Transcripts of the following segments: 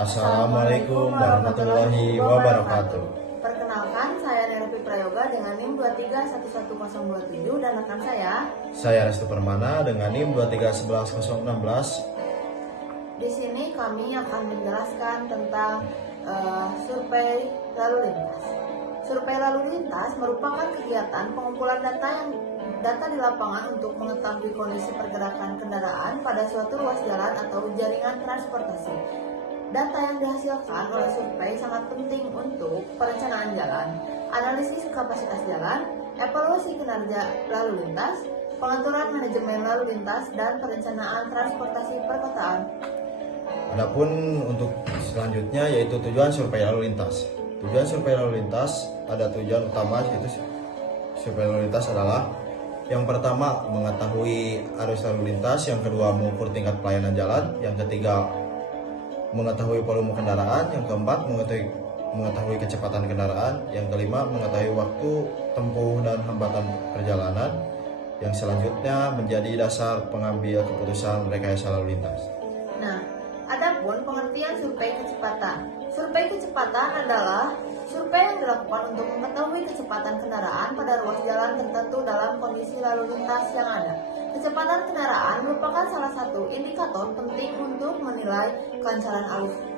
Assalamualaikum warahmatullahi wabarakatuh. Perkenalkan, saya Neropi Prayoga dengan NIM 2311027 dan rekan Saya Restu Permana dengan NIM 2311016. Di sini kami akan menjelaskan tentang survei lalu lintas. Survei lalu lintas merupakan kegiatan pengumpulan data di lapangan untuk mengetahui kondisi pergerakan kendaraan pada suatu ruas jalan atau jaringan transportasi. Data yang dihasilkan oleh survei sangat penting untuk perencanaan jalan, analisis kapasitas jalan, evaluasi kinerja lalu lintas, pengaturan manajemen lalu lintas, dan perencanaan transportasi perkotaan. Adapun untuk selanjutnya yaitu tujuan survei lalu lintas. Tujuan survei lalu lintas ada tujuan utama, yaitu survei lalu lintas adalah yang pertama mengetahui arus lalu lintas, yang kedua mengukur tingkat pelayanan jalan, yang ketiga mengetahui volume kendaraan, yang keempat mengetahui kecepatan kendaraan, yang kelima mengetahui waktu tempuh dan hambatan perjalanan, yang selanjutnya menjadi dasar pengambil keputusan rekayasa lalu lintas. Nah, adapun pengertian survei kecepatan. Survei kecepatan adalah survei yang dilakukan untuk mengetahui kecepatan kendaraan pada ruas jalan tertentu dalam kondisi lalu lintas yang ada. Kecepatan kendaraan merupakan salah satu indikator penting untuk menilai kelancaran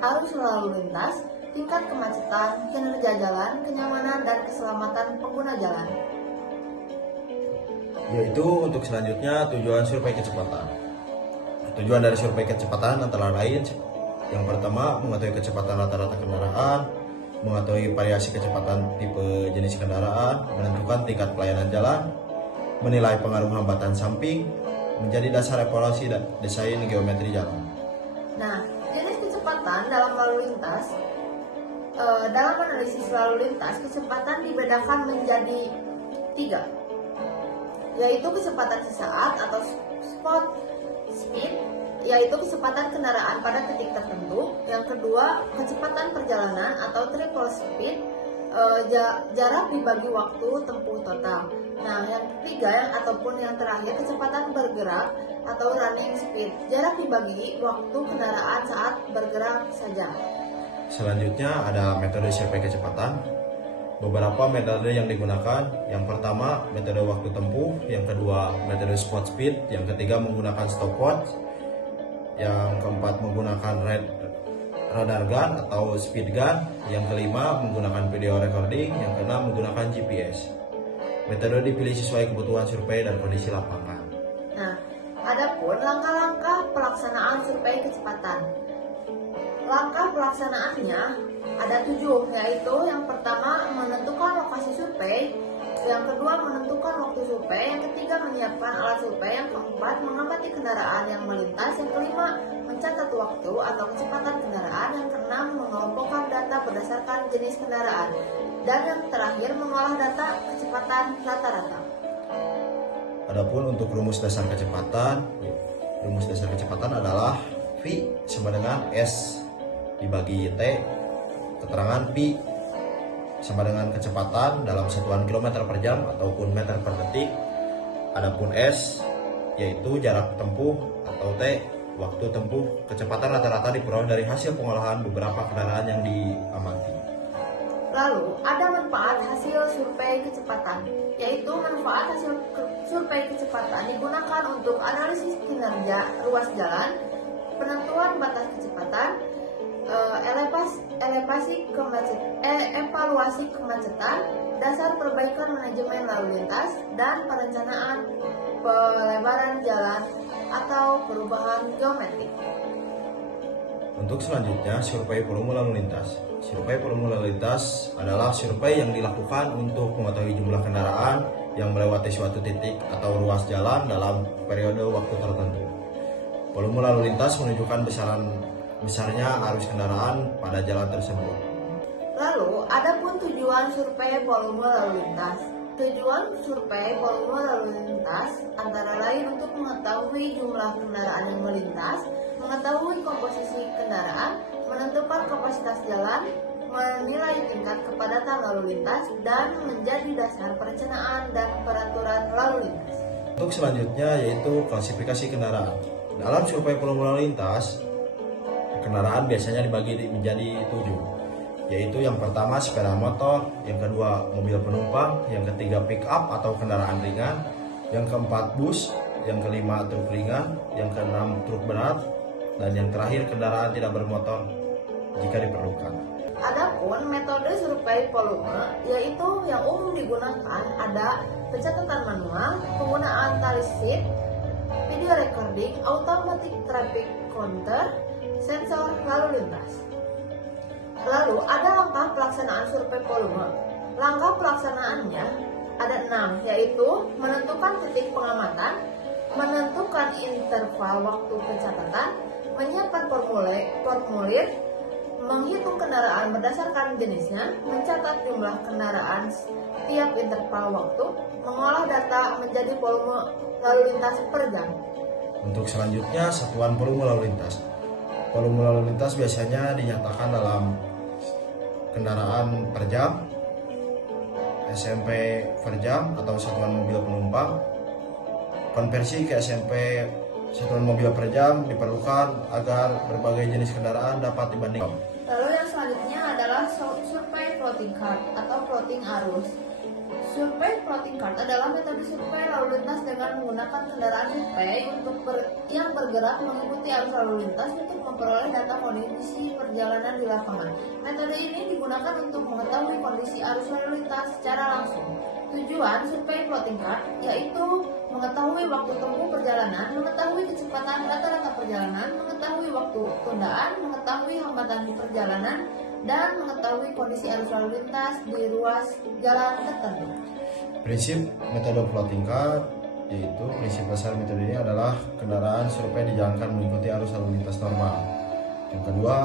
arus lalu lintas, tingkat kemacetan, kinerja jalan, kenyamanan, dan keselamatan pengguna jalan. Yaitu untuk selanjutnya tujuan survei kecepatan. Tujuan dari survei kecepatan antara lain yang pertama mengetahui kecepatan rata-rata kendaraan, mengetahui variasi kecepatan tipe jenis kendaraan, menentukan tingkat pelayanan jalan, menilai pengaruh hambatan samping, menjadi dasar evaluasi dan desain geometri jalan. Nah, jenis kecepatan dalam lalu lintas, dalam analisis lalu lintas, kecepatan dibedakan menjadi 3, yaitu kecepatan sesaat atau spot speed, yaitu kecepatan kendaraan pada titik tertentu. Yang kedua, kecepatan perjalanan atau triple speed, jarak dibagi waktu tempuh total. Nah, yang ketiga ataupun yang terakhir, kecepatan bergerak atau running speed, jarak dibagi waktu kendaraan saat bergerak saja. Selanjutnya ada metode survei kecepatan. Beberapa metode yang digunakan, yang pertama metode waktu tempuh, yang kedua metode spot speed, yang ketiga menggunakan stopwatch, yang keempat menggunakan radar gun atau speed gun, yang kelima menggunakan video recording, yang keenam menggunakan GPS. Metode dipilih sesuai kebutuhan survei dan kondisi lapangan. Nah, adapun langkah-langkah pelaksanaan survei kecepatan. Langkah pelaksanaannya ada 7, yaitu yang pertama menentukan lokasi survei, yang kedua menentukan waktu survei, yang ketiga menyiapkan alat survei, yang keempat mengamati kendaraan yang melintas, yang kelima mencatat waktu atau kecepatan kendaraan, yang keenam mengelompokkan data berdasarkan jenis kendaraan, dan yang terakhir mengolah data kecepatan rata-rata. Adapun untuk rumus dasar kecepatan adalah V sama dengan S dibagi T, keterangan P sama dengan kecepatan dalam satuan kilometer per jam ataupun meter per detik. Adapun S yaitu jarak tempuh atau T, waktu tempuh. Kecepatan rata-rata diperoleh dari hasil pengolahan beberapa kendaraan yang diamati. Lalu ada manfaat hasil survei kecepatan, yaitu manfaat hasil survei kecepatan digunakan untuk analisis kinerja ruas jalan, penentuan batas kecepatan, evaluasi kemacetan, dasar perbaikan manajemen lalu lintas, dan perencanaan pelebaran jalan atau perubahan geometrik. Untuk selanjutnya, survei volume lalu lintas. Survei volume lalu lintas adalah survei yang dilakukan untuk mengetahui jumlah kendaraan yang melewati suatu titik atau ruas jalan dalam periode waktu tertentu. Volume lalu lintas menunjukkan besarnya arus kendaraan pada jalan tersebut. Lalu, adapun tujuan survei volume lalu lintas. Tujuan survei volume lalu lintas antara lain untuk mengetahui jumlah kendaraan yang melintas, mengetahui komposisi kendaraan, menentukan kapasitas jalan, menilai tingkat kepadatan lalu lintas, dan menjadi dasar perencanaan dan peraturan lalu lintas. Untuk selanjutnya yaitu klasifikasi kendaraan. Dalam survei volume lalu lintas, kendaraan biasanya dibagi menjadi 7, yaitu yang pertama sepeda motor, yang kedua mobil penumpang, yang ketiga pick up atau kendaraan ringan, yang keempat bus, yang kelima truk ringan, yang keenam truk berat, dan yang terakhir kendaraan tidak bermotor jika diperlukan. Adapun metode survei volume yaitu yang umum digunakan ada pencatatan manual, penggunaan tali sheet, video recording, automatic traffic counter, sensor lalu lintas. Lalu ada langkah pelaksanaan survei volume. Langkah pelaksanaannya ada 6, yaitu menentukan titik pengamatan, menentukan interval waktu pencatatan, menyiapkan formulir, menghitung kendaraan berdasarkan jenisnya, mencatat jumlah kendaraan tiap interval waktu, mengolah data menjadi volume lalu lintas per jam. Untuk selanjutnya, satuan volume lalu lintas. Volume lalu lintas biasanya dinyatakan dalam kendaraan per jam, SMP per jam atau satuan mobil penumpang. Konversi ke SMP satuan mobil per jam diperlukan agar berbagai jenis kendaraan dapat dibandingkan. Lalu yang selanjutnya adalah survei floating card atau floating arus. Survei floating card adalah metode survei lalu lintas dengan menggunakan kendaraan survei yang bergerak mengikuti arus lalu lintas untuk memperoleh data kondisi perjalanan di lapangan. Metode ini digunakan untuk mengetahui kondisi arus lalu lintas secara langsung. Tujuan survei floating card yaitu mengetahui waktu tempuh perjalanan, mengetahui kecepatan rata-rata perjalanan, mengetahui waktu tundaan, mengetahui hambatan di perjalanan, dan mengetahui kondisi arus lalu lintas di ruas jalan tertentu. Prinsip metode floating card yaitu prinsip dasar metode ini adalah kendaraan survei dijalankan mengikuti arus lalu lintas normal. Yang kedua,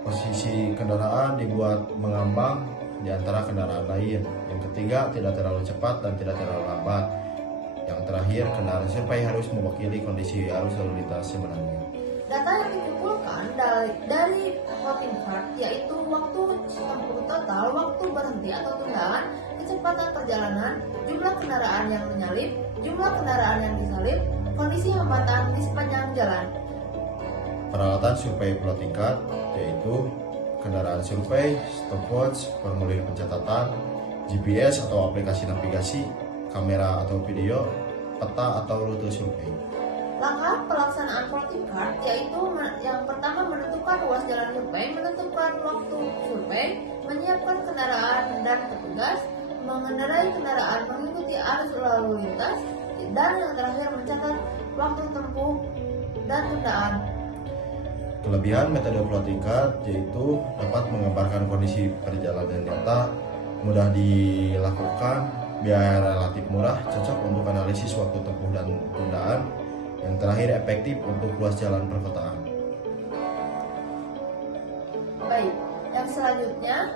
posisi kendaraan dibuat mengambang di antara kendaraan lain. Yang ketiga, tidak terlalu cepat dan tidak terlalu lambat. Yang terakhir, kendaraan survei harus mewakili kondisi arus lalu lintas sebenarnya. Data yang dikumpulkan dari floating card yaitu waktu tempuh total, waktu berhenti atau tundaan, kecepatan perjalanan, jumlah kendaraan yang menyalip, jumlah kendaraan yang disalip, kondisi hambatan di sepanjang jalan. Peralatan survei floating card yaitu kendaraan survei, stopwatch, formulir pencatatan, GPS atau aplikasi navigasi, kamera atau video, peta atau rute survei. Langkah pelaksanaan floating card yaitu yang pertama menentukan ruas jalan survei, menentukan waktu survei, menyiapkan kendaraan dan petugas, mengendarai kendaraan mengikuti arus lalu lintas, dan yang terakhir mencatat waktu tempuh dan tundaan. Kelebihan metode floating card yaitu dapat menggambarkan kondisi perjalanan nyata, mudah dilakukan, biaya relatif murah, cocok untuk analisis waktu tempuh dan tundaan. Yang terakhir, efektif untuk ruas jalan perkotaan. Baik, yang selanjutnya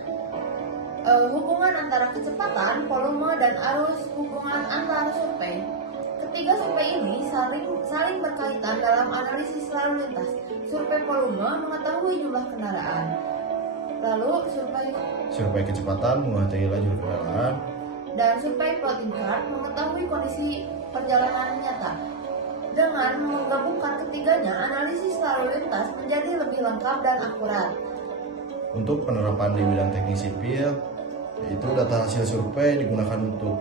hubungan antara kecepatan, volume, dan arus, hubungan antara survei. Ketiga survei ini saling berkaitan dalam analisis lalu lintas. Survei volume mengetahui jumlah kendaraan. Lalu survei kecepatan mengetahui lajur kendaraan. Dan survei floating card mengetahui kondisi perjalanan nyata. Dengan menggabungkan ketiganya, analisis lalu lintas menjadi lebih lengkap dan akurat. Untuk penerapan di bidang teknik sipil, yaitu data hasil survei digunakan untuk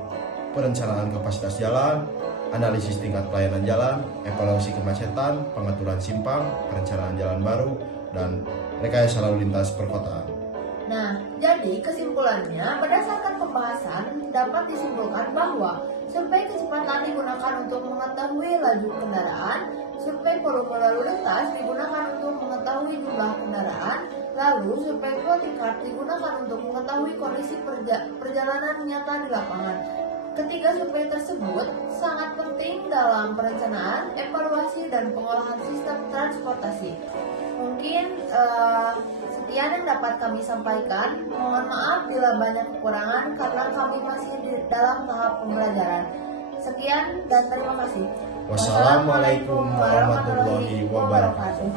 perencanaan kapasitas jalan, analisis tingkat pelayanan jalan, evaluasi kemacetan, pengaturan simpang, perencanaan jalan baru, dan rekayasa lalu lintas perkotaan. Nah, jadi kesimpulannya, berdasarkan pembahasan dapat disimpulkan bahwa survei kecepatan digunakan untuk mengetahui laju kendaraan, survei volume lalu lintas digunakan untuk mengetahui jumlah kendaraan, lalu survei floating card digunakan untuk mengetahui kondisi perjalanan nyata di lapangan. Ketiga survei tersebut sangat penting dalam perencanaan, evaluasi, dan pengolahan sistem transportasi. Mungkin sekian yang dapat kami sampaikan. Mohon maaf bila banyak kekurangan karena kami masih dalam tahap pembelajaran. Sekian dan terima kasih. Wassalamualaikum warahmatullahi wabarakatuh.